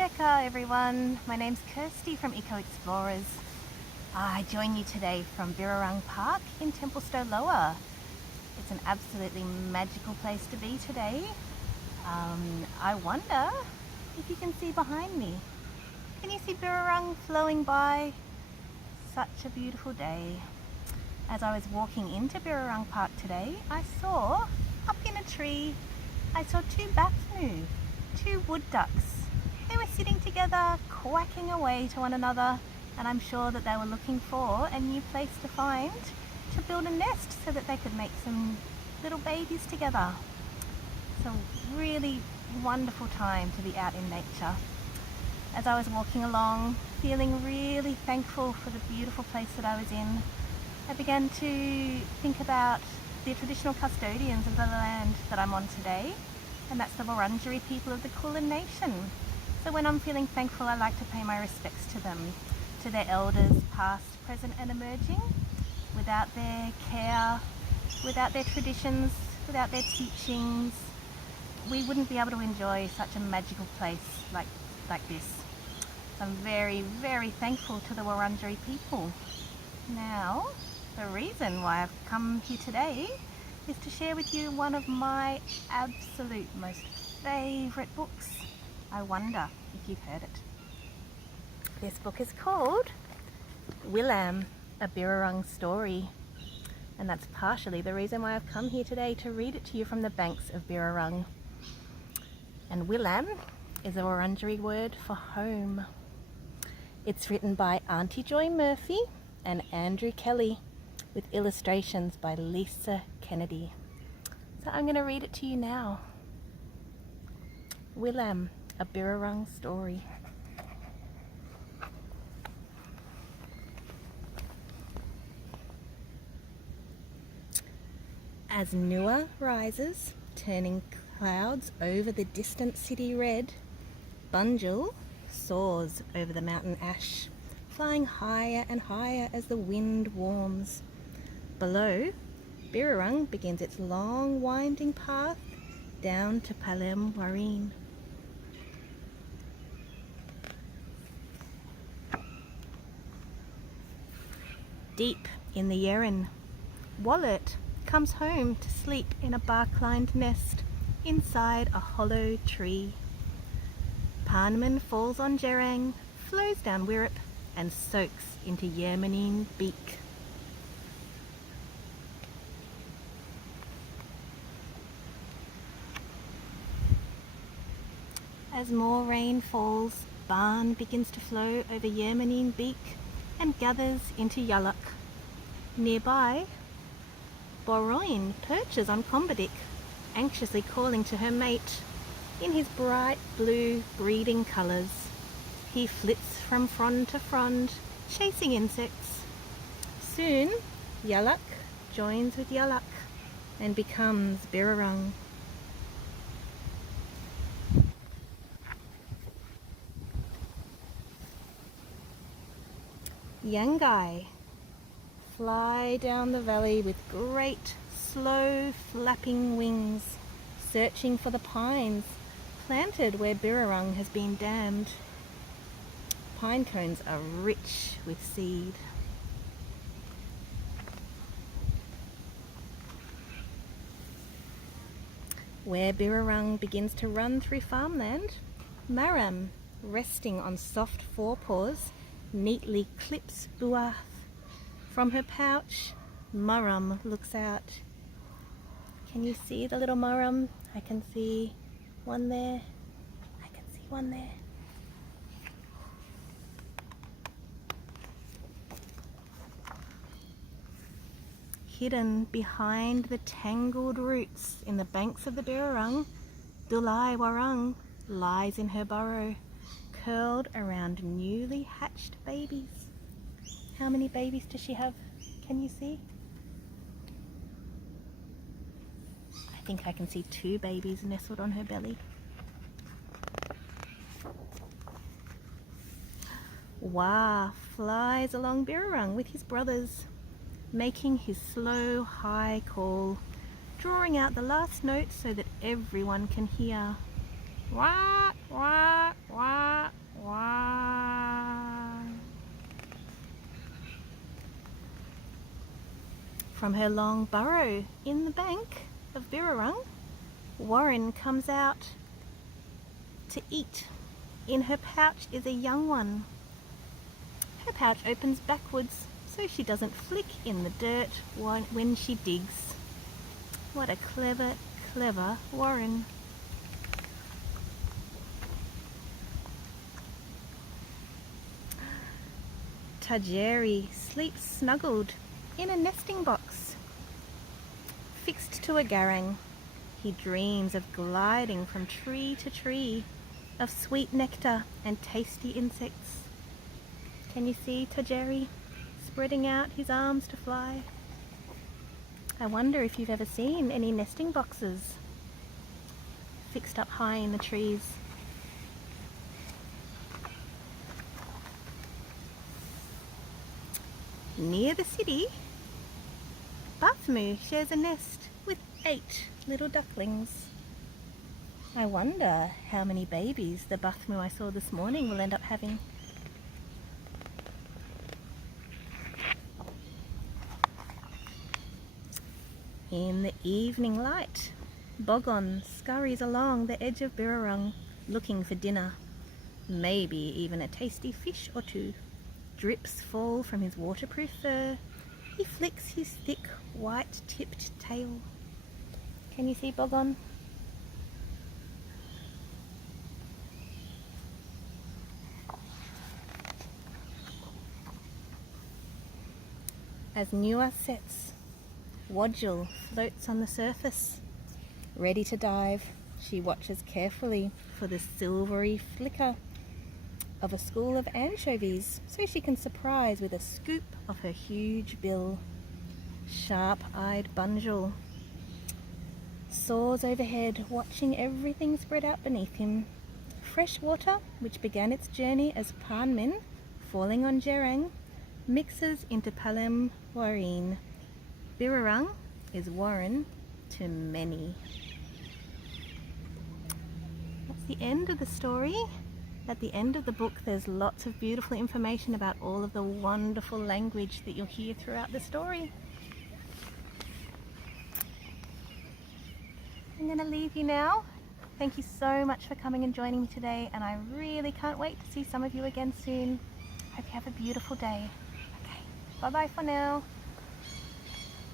Jekka everyone, my name's Kirsty from Eco Explorers. I join you today from Birrarung Park in Templestowe Lower. It's an absolutely magical place to be today. I wonder if you can see behind me. Can you see Birrarung flowing by? Such a beautiful day. As I was walking into Birrarung Park today, I saw up in a tree, I saw two bats move, two wood ducks. They were sitting together, quacking away to one another, and I'm sure that they were looking for a new place to find to build a nest so that they could make some little babies together. It's a really wonderful time to be out in nature. As I was walking along, feeling really thankful for the beautiful place that I was in, I began to think about the traditional custodians of the land that I'm on today, and that's the Wurundjeri people of the Kulin Nation. So when I'm feeling thankful, I like to pay my respects to them, to their elders, past, present and emerging. Without their care, without their traditions, without their teachings, we wouldn't be able to enjoy such a magical place like this. So I'm very, very thankful to the Wurundjeri people. Now, the reason why I've come here today is to share with you one of my absolute most favourite books. I wonder if you've heard it. This book is called Wilam, a Birrarung story. And that's partially the reason why I've come here today to read it to you from the banks of Birrarung. And Wilam is a Wurundjeri word for home. It's written by Aunty Murphy and Andrew Kelly with illustrations by Lisa Kennedy. So I'm going to read it to you now. Wilam, a Birrarung story. As Nua rises, turning clouds over the distant city red, Bunjil soars over the mountain ash, flying higher and higher as the wind warms. Below, Birrarung begins its long winding path down to Palem Wareen. Deep in the Yarra, Wallet comes home to sleep in a bark-lined nest inside a hollow tree. Parnman falls on Jerang, flows down Wirrip and soaks into Yermanine Beak. As more rain falls, Barn begins to flow over Yermanine Beak and gathers into Yaluk. Nearby, Boroin perches on Comberdick, anxiously calling to her mate. In his bright blue breeding colours, he flits from frond to frond, chasing insects. Soon, Yaluk joins with Yaluk and becomes Birrarung. Yangai fly down the valley with great, slow, flapping wings, searching for the pines planted where Birrarung has been dammed. Pine cones are rich with seed. Where Birrarung begins to run through farmland, Maram, resting on soft forepaws, neatly clips Buath. From her pouch, Murum looks out. Can you see the little Murum? I can see one there. I can see one there. Hidden behind the tangled roots in the banks of the Birrarung, Dulai Warung lies in her burrow, curled around newly hatched babies. How many babies does she have? Can you see? I think I can see two babies nestled on her belly. Wah flies along Birrarung with his brothers, making his slow, high call, drawing out the last note so that everyone can hear. Wah, wah, wah, wah. From her long burrow in the bank of Birrarung, Warren comes out to eat. In her pouch is a young one. Her pouch opens backwards so she doesn't flick in the dirt when she digs. What a clever, clever Warren. Tajeri sleeps snuggled in a nesting box. Fixed to a garang, he dreams of gliding from tree to tree, of sweet nectar and tasty insects. Can you see Tajeri spreading out his arms to fly? I wonder if you've ever seen any nesting boxes fixed up high in the trees. Near the city, Bathmoo shares a nest with 8 little ducklings. I wonder how many babies the Bathmoo I saw this morning will end up having. In the evening light, Bogon scurries along the edge of Birrarung looking for dinner, maybe even a tasty fish or two. Drips fall from his waterproof fur. He flicks his thick, white-tipped tail. Can you see Bogon? As Nua sets, Wodjil floats on the surface. Ready to dive, she watches carefully for the silvery flicker of a school of anchovies so she can surprise with a scoop of her huge bill. Sharp-eyed Bunjil soars overhead, watching everything spread out beneath him. Fresh water, which began its journey as Panmin, falling on Jerang, mixes into Palem Wareen. Birrarung is Warren to many. That's the end of the story. At the end of the book there's lots of beautiful information about all of the wonderful language that you'll hear throughout the story. I'm going to leave you now. Thank you so much for coming and joining me today, and I really can't wait to see some of you again soon. Hope you have a beautiful day. Okay, bye bye for now.